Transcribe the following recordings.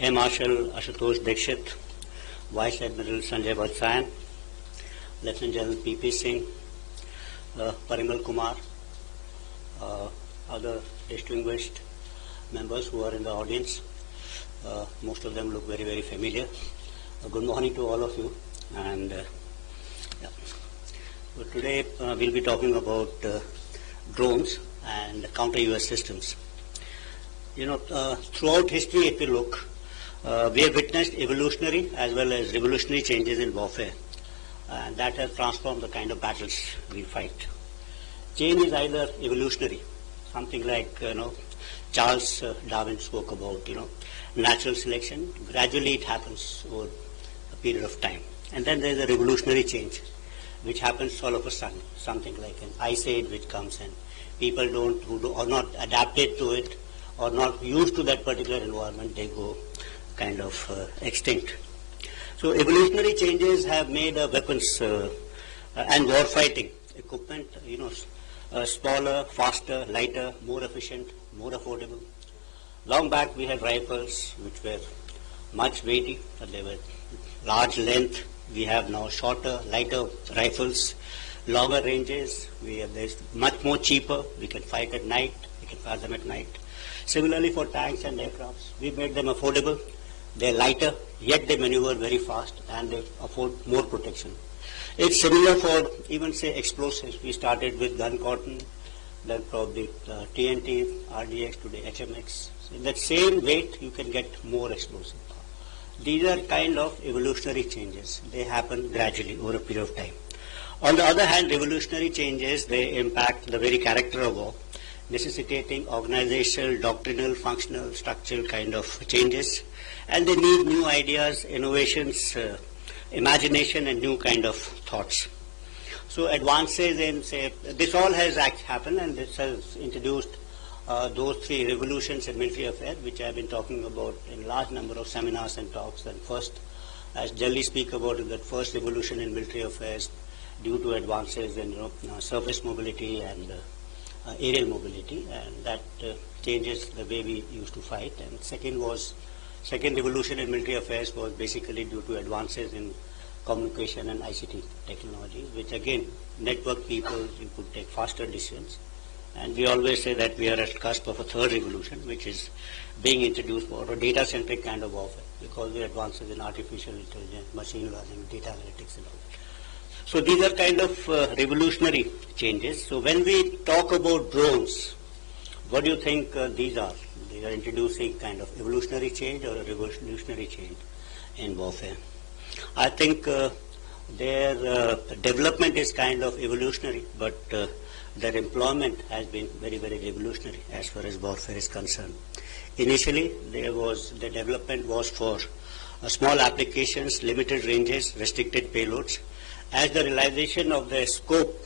Air Marshal Ashutosh Dikshit, Vice Admiral Sanjay Balsayan, Lieutenant General P.P. Singh, Parimal Kumar, other distinguished members who are in the audience. Most of them look very, very familiar. Good morning to all of you. And so today we'll be talking about drones and counter-UAS systems. You know, throughout history, if you look, we have witnessed evolutionary as well as revolutionary changes in warfare, and that has transformed the kind of battles we fight. Change is either evolutionary, something like Charles Darwin spoke about, natural selection. Gradually, it happens over a period of time, and then there is a revolutionary change, which happens all of a sudden, something like an ice age which comes in. People who are not adapted to it or not used to that particular environment, they go kind of extinct. So evolutionary changes have made weapons and war fighting equipment, smaller, faster, lighter, more efficient, more affordable. Long back we had rifles which were much weighty, but they were large length. We have now shorter, lighter rifles, longer ranges. They're much more cheaper. We can fight at night. We can fire them at night. Similarly for tanks and aircrafts, we made them affordable. They're lighter, yet they maneuver very fast and they afford more protection. It's similar for even say explosives. We started with gun cotton, then probably TNT, RDX, today HMX. So in that same weight, you can get more explosive power. These are kind of evolutionary changes. They happen gradually over a period of time. On the other hand, revolutionary changes, they impact the very character of war, necessitating organizational, doctrinal, functional, structural kind of changes. And they need new ideas, innovations, imagination, and new kind of thoughts. So advances in, say, this all has happened, and this has introduced those three revolutions in military affairs, which I have been talking about in large number of seminars and talks. And first, as generally speak about it, that first revolution in military affairs due to advances in surface mobility and aerial mobility, and that changes the way we used to fight. And second revolution in military affairs was basically due to advances in communication and ICT technology, which again network people, you could take faster decisions. And we always say that we are at the cusp of a third revolution, which is being introduced for a data-centric kind of warfare, because the advances in artificial intelligence, machine learning, data analytics and all that. So these are kind of revolutionary changes. So when we talk about drones, what do you think these are? They are introducing kind of evolutionary change or a revolutionary change in warfare. I think their development is kind of evolutionary, but their employment has been very, very revolutionary as far as warfare is concerned. Initially, the development was for small applications, limited ranges, restricted payloads. As the realization of the scope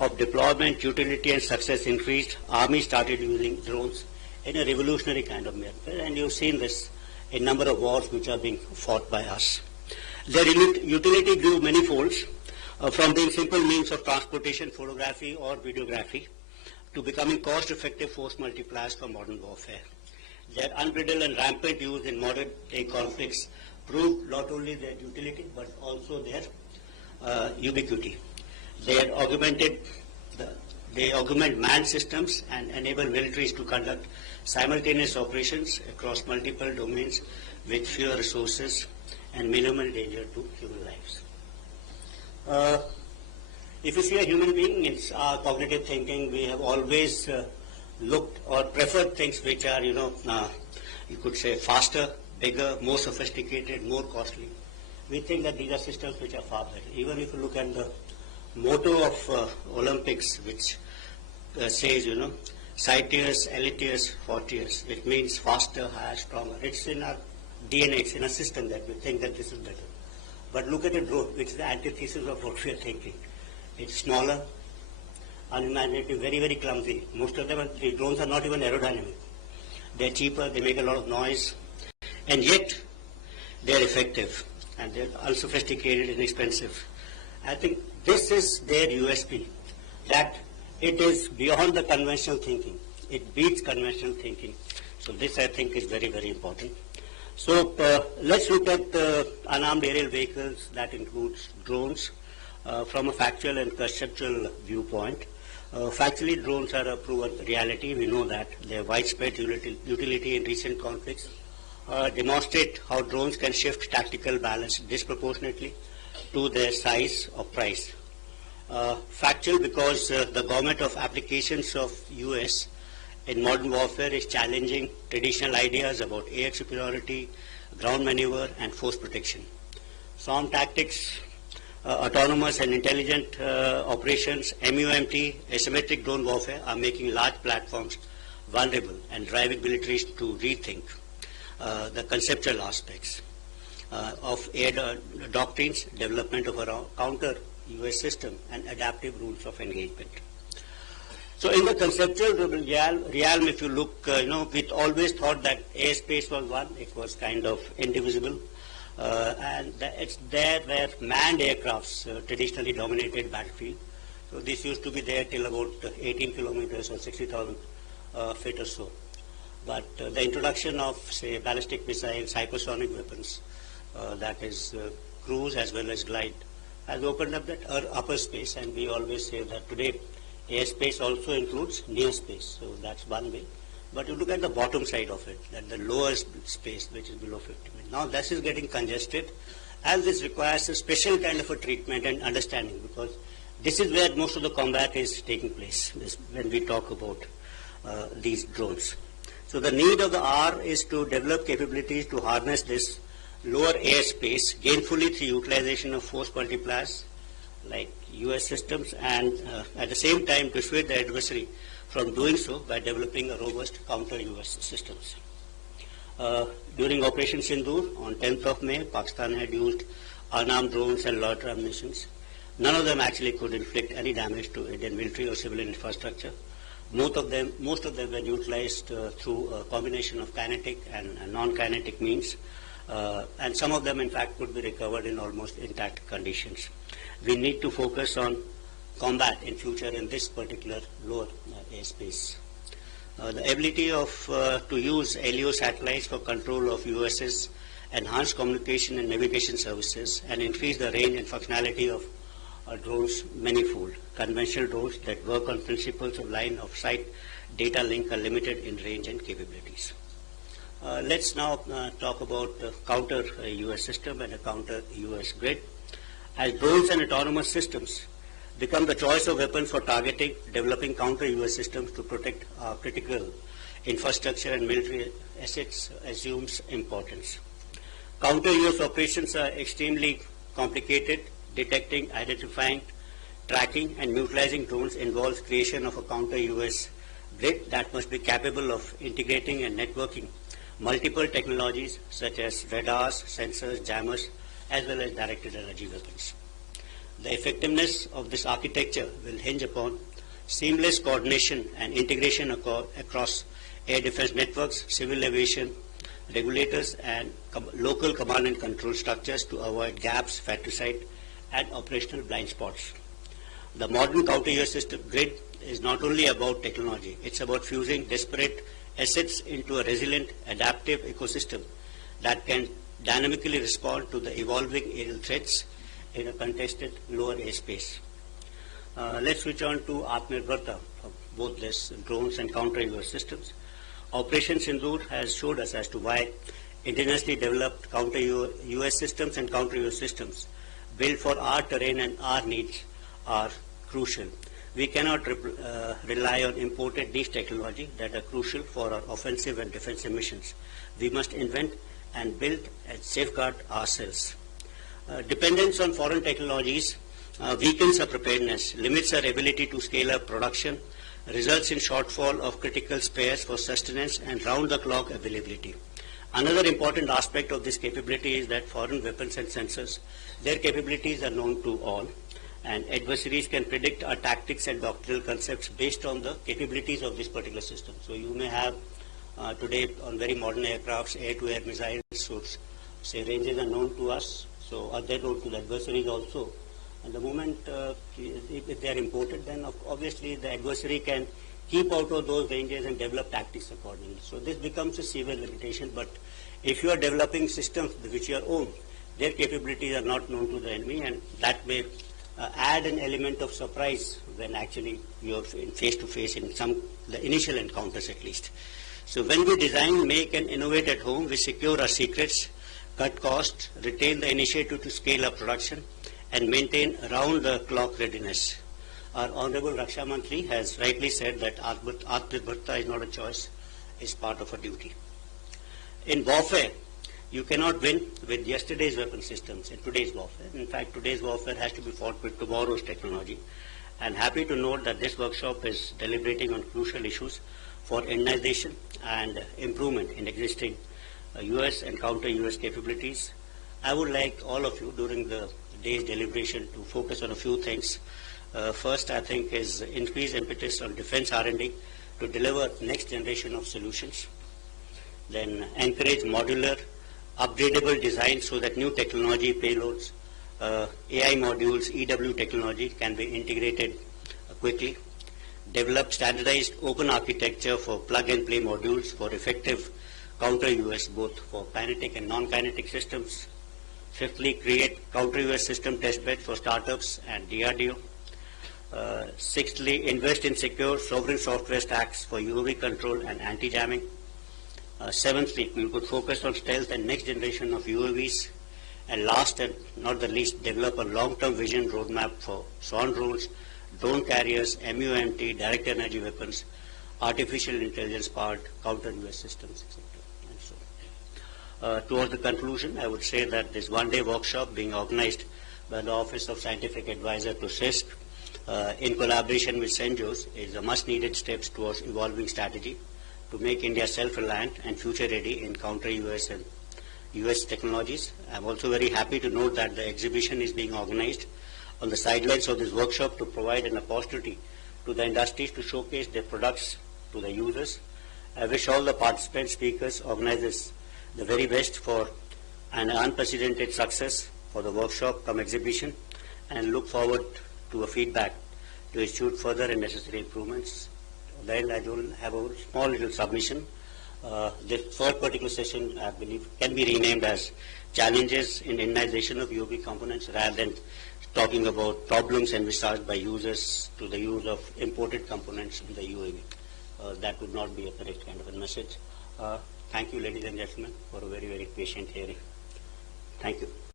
of deployment, utility, and success increased, armies started using drones in a revolutionary kind of method, and you've seen this in number of wars which are being fought by us. Their utility grew many folds, from being simple means of transportation, photography or videography, to becoming cost-effective force multipliers for modern warfare. Their unbridled and rampant use in modern-day conflicts proved not only their utility but also their ubiquity. They augment manned systems and enable militaries to conduct simultaneous operations across multiple domains with fewer resources and minimal danger to human lives. If you see a human being, in our cognitive thinking, we have always looked or preferred things which are, you could say faster, bigger, more sophisticated, more costly. We think that these are systems which are far better. Even if you look at the motto of Olympics, which says, Citius, Elitius, Fortius, it means faster, higher, stronger. It's in our DNA, it's in a system that we think that this is better. But look at a drone, which is the antithesis of what we are thinking. It's smaller, unimaginative, very, very clumsy. Most of them, the drones are not even aerodynamic. They're cheaper, they make a lot of noise, and yet they're effective, and they're unsophisticated and expensive. I think this is their USP, that it is beyond the conventional thinking. It beats conventional thinking. So this, I think, is very, very important. So let's look at unarmed aerial vehicles. That includes drones from a factual and conceptual viewpoint. Factually, drones are a proven reality. We know that. Their widespread utility in recent conflicts demonstrate how drones can shift tactical balance disproportionately to their size or price. Factual because the government of applications of US in modern warfare is challenging traditional ideas about air superiority, ground maneuver, and force protection. Swarm tactics, autonomous and intelligent operations, MUMT, asymmetric drone warfare are making large platforms vulnerable and driving militaries to rethink the conceptual aspects of air doctrines, development of a counter US system, and adaptive rules of engagement. So in the conceptual realm, if you look, we always thought that airspace was one. It was kind of indivisible. And it's there where manned aircrafts traditionally dominated battlefield. So this used to be there till about 18 kilometers or 60,000 feet or so. But the introduction of, say, ballistic missiles, hypersonic weapons, that is cruise as well as glide, has opened up that upper space. And we always say that today airspace also includes near space. So that's one way. But you look at the bottom side of it, that the lower space, which is below 50 meters. Now this is getting congested, and this requires a special kind of a treatment and understanding, because this is where most of the combat is taking place when we talk about these drones. So the need of the hour is to develop capabilities to harness this lower airspace gainfully through utilization of force multipliers like US systems, and at the same time dissuade the adversary from doing so by developing a robust counter-US systems. During Operation Sindoor on 10th of May, Pakistan had used unarmed drones and loiter ammunitions. None of them actually could inflict any damage to Indian military or civilian infrastructure. Most of them were utilized through a combination of kinetic and non-kinetic means, and some of them, in fact, could be recovered in almost intact conditions. We need to focus on combat in future in this particular lower airspace. The ability to use LEO satellites for control of USS, enhance communication and navigation services, and increase the range and functionality of drones manifold. Conventional drones that work on principles of line of sight data link are limited in range and capabilities. Let's now talk about counter US system and a counter US grid. As drones and autonomous systems become the choice of weapons for targeting, developing counter-US systems to protect our critical infrastructure and military assets assumes importance. Counter-US operations are extremely complicated. Detecting, identifying, tracking, and neutralizing drones involves creation of a counter-US grid that must be capable of integrating and networking multiple technologies such as radars, sensors, jammers, as well as directed energy weapons. The effectiveness of this architecture will hinge upon seamless coordination and integration across air defense networks, civil aviation, regulators, and local command and control structures to avoid gaps, fratricide, and operational blind spots. The modern counter-US system grid is not only about technology, it's about fusing disparate assets into a resilient, adaptive ecosystem that can dynamically respond to the evolving aerial threats in a contested lower airspace. Let's switch on to Atmanirbharta for both this drones and counter-US systems. Operation Sindoor has showed us as to why indigenously developed counter-US systems and counter-US systems built for our terrain and our needs are crucial. We cannot rely on imported niche technology that are crucial for our offensive and defensive missions. We must invent and build and safeguard ourselves. Dependence on foreign technologies weakens our preparedness, limits our ability to scale up production, results in shortfall of critical spares for sustenance and round-the-clock availability. Another important aspect of this capability is that foreign weapons and sensors, their capabilities are known to all, and adversaries can predict our tactics and doctrinal concepts based on the capabilities of this particular system. So you may have today on very modern aircrafts, air-to-air missiles, so say ranges are known to us, so are they known to the adversaries also. And the moment if they are imported, then obviously the adversary can keep out of those ranges and develop tactics accordingly. So this becomes a severe limitation, but if you are developing systems which you own, their capabilities are not known to the enemy, and that may add an element of surprise when actually you are face to face in the initial encounters at least. So when we design, make and innovate at home, we secure our secrets, cut costs, retain the initiative to scale up production, and maintain round-the-clock readiness. Our Honorable Raksha Mantri has rightly said that Atmanirbharta is not a choice, it's part of a duty. In warfare, you cannot win with yesterday's weapon systems in today's warfare. In fact, today's warfare has to be fought with tomorrow's technology. And happy to note that this workshop is deliberating on crucial issues for Indianization and improvement in existing US and counter-US capabilities. I would like all of you during the day's deliberation to focus on a few things. First, I think, is increased impetus on defense R&D to deliver next generation of solutions. Then encourage modular, upgradable design so that new technology payloads, AI modules, EW technology can be integrated quickly. Develop standardized open architecture for plug-and-play modules for effective counter-US, both for kinetic and non-kinetic systems. Fifthly, create counter-US system testbed for startups and DRDO. Sixthly, invest in secure sovereign software stacks for UAV control and anti-jamming. Seventhly, we could focus on stealth and next generation of UAVs. And last and not the least, develop a long-term vision roadmap for swarm drones, drone carriers, MUMT, direct energy weapons, artificial intelligence-powered counter-US systems, etc. And so, towards the conclusion, I would say that this one-day workshop being organized by the Office of Scientific Advisor to CISC in collaboration with CENJOS is a much-needed steps towards evolving strategy to make India self-reliant and future-ready in counter-US and US technologies. I'm also very happy to note that the exhibition is being organized on the sidelines of this workshop to provide an opportunity to the industries to showcase their products to the users. I wish all the participant speakers, organizers, the very best for an unprecedented success for the workshop come exhibition, and look forward to a feedback to institute further and necessary improvements. Then I will have a small little submission. This third particular session, I believe, can be renamed as Challenges in Indianization of UAV Components, rather than talking about problems envisaged by users to the use of imported components in the UAV. That would not be a correct kind of a message. Thank you, ladies and gentlemen, for a very, very patient hearing. Thank you.